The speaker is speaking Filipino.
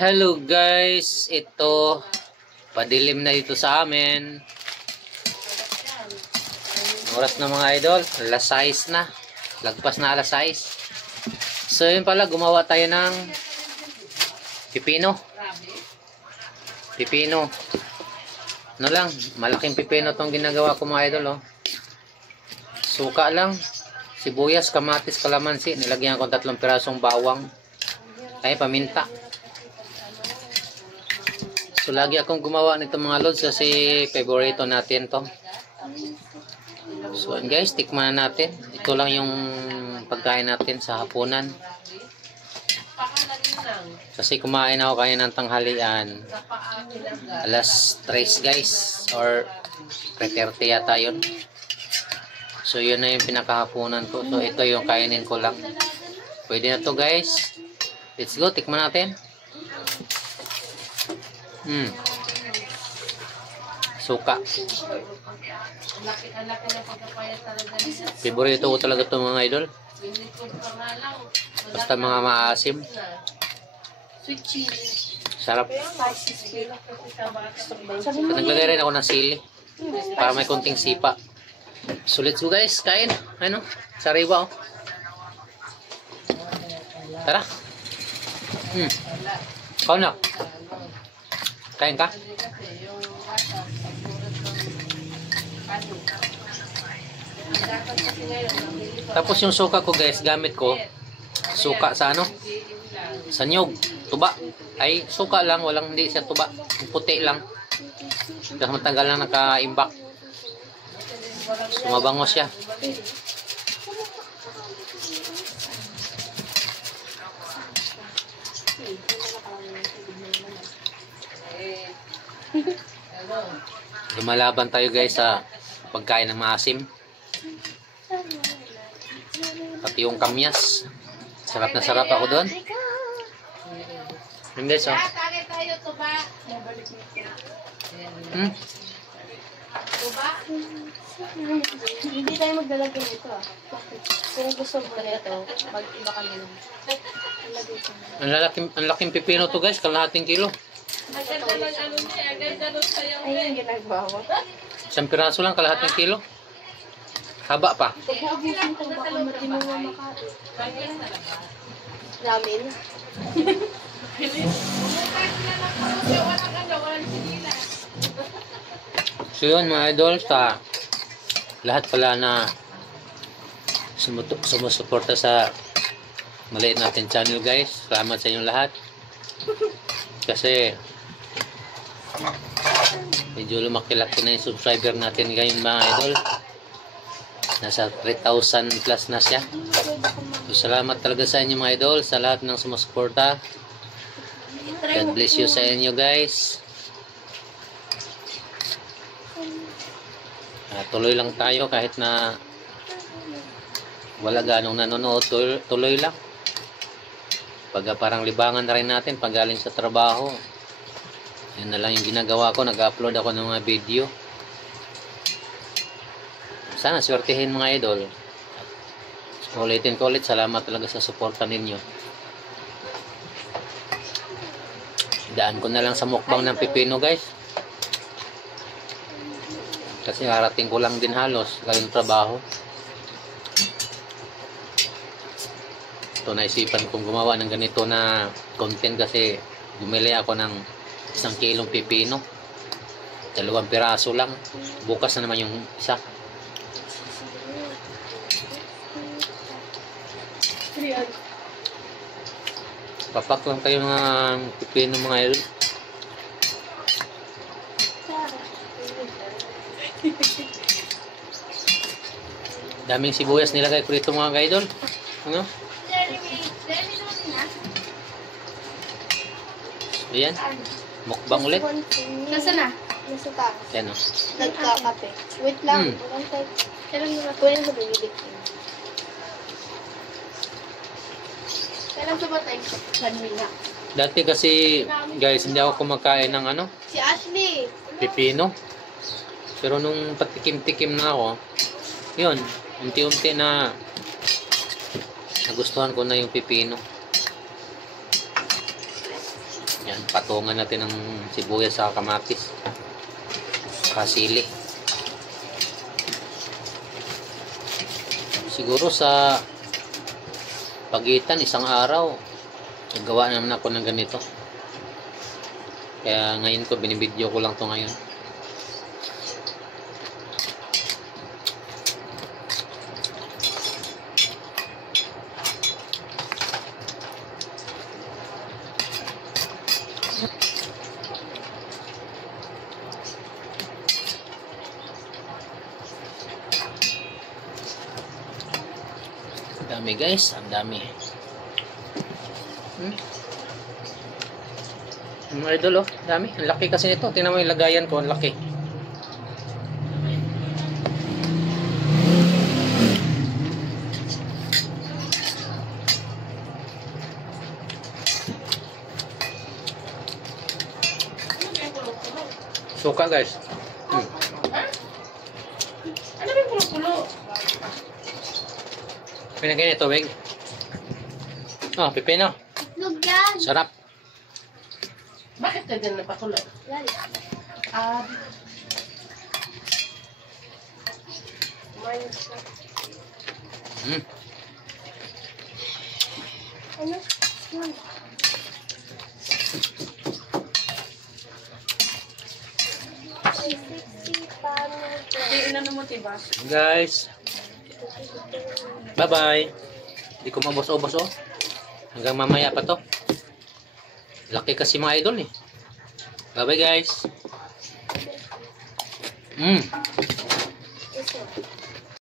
Hello guys, ito padilim na dito sa amin. Oras na mga idol, alas 6 na. Lagpas na alas 6. So yun pala, gumawa tayo ng pipino. Pipino. Ano lang, malaking pipino tong ginagawa ko mga idol, oh. Suka lang, sibuyas, kamatis, kalamansi. Nilagyan ko 3 pirasong bawang. Ay, paminta. So lagi akong gumawa nito mga lods kasi favorito natin to. So guys, tikman natin. Ito lang yung pagkain natin sa hapunan. Kasi kumain ako kaya ng tanghalian. Alas 3 guys. Or 3:30 yata yun. So yun na yung pinakahapunan ko. So ito yung kainin ko lang. Pwede na to guys. Let's go, tikman natin. Suka. Favorito ko talaga ito mga idol. Basta mga maasim. Sarap. Naglagay rin ako ng sili para may konting sipa. So let's go guys, kain. Ano? Sariwa, oh. Tara. Kau na. Kain ka? Tapos yung suka ko guys, gamit ko suka sa ano? Sa nyog, tuba. Ay, suka lang, walang hindi siya tuba. Puti lang. Kasi matagal lang naka-imbak. Sumabango siya. Lumalaban tayo guys sa pagkain ng maasim. Pati yung kamyas. Sarap na sarap ako doon. Yun guys, oh. Hindi tayo maglalagay nito, ah. Kung gusto mo nito, mag-iba kami lang. Ang laking pipino to guys, kalahating kilo. Ayun, ginagawa mo. 1 piraso lang, kalahating kilo. Haba pa. Pag-uubusin ko, baka mati mo makain. Ramen. So yun mga idol, sa lahat pala na sumusuporta sa maliit natin channel guys. Salamat sa inyong lahat. Kasi medyo lumaki-laki na yung subscriber natin ngayon mga idol. Nasa 3,000 plus na siya. So salamat talaga sa inyo mga idol, sa lahat ng sumusuporta. God bless you sa inyo guys. Tuloy lang tayo kahit na wala ganong nanonood, tuloy lang. Pag parang libangan na rin natin pag galing sa trabaho. Yun na lang yung ginagawa ko, nag-upload ako ng mga video. Sana swertihin mga idol. Ulitin ko ulit, salamat talaga sa suporta ninyo. Daan ko na lang sa mukbang ng pipino guys. Kasi harating ko lang din halos galing trabaho. Ito naisipan kong gumawa ng ganito na content kasi bumili ako ng 1 kilong pipino. 2 piraso lang. Bukas na naman yung isa. Papak lang tayo ng pipino mga idol. Daming sibuyas nilagay ko dito mga idol. Ano? Ayan. Mukbang ulit. Nasaan na? Nasa taas. Yan o. Nagkakape. Wait lang. Kailan mo na? Kailan mo bibili? Kailan mo ba tayo? Ganmina. Dati kasi guys, hindi ako kumakain ng ano? Si Ashley. Pipino. Pero nung patikim-tikim na ako, yun, unti-unti na nagustuhan ko na yung pipino. Yan. patungan natin ng sibuyas sa kamatis. Kasili. Siguro sa pagitan isang araw, nagawa naman ako ng ganito. Kaya ngayon ko, binibideo ko lang to ngayon. Dami guys, ang dami. Mga idol, oh, dami. Ang laki kasi nito. Tingnan mo yung lagayan ko, ang laki. Suka guys. Ano ba yung pulo-pulo? Pinagyan ito, Weg. Oh, pipino. Itlog yan. Sarap. Bakit ka dyan napakulo? Lali. Ah, Mm. Ano? Yun. Ay, sexy, paano ito? ano mo, diba? Guys. Bye-bye. Hindi ko mabos-obos, oh. Hanggang mamaya pa to. Laki kasi mga idol, eh. Bye-bye, guys.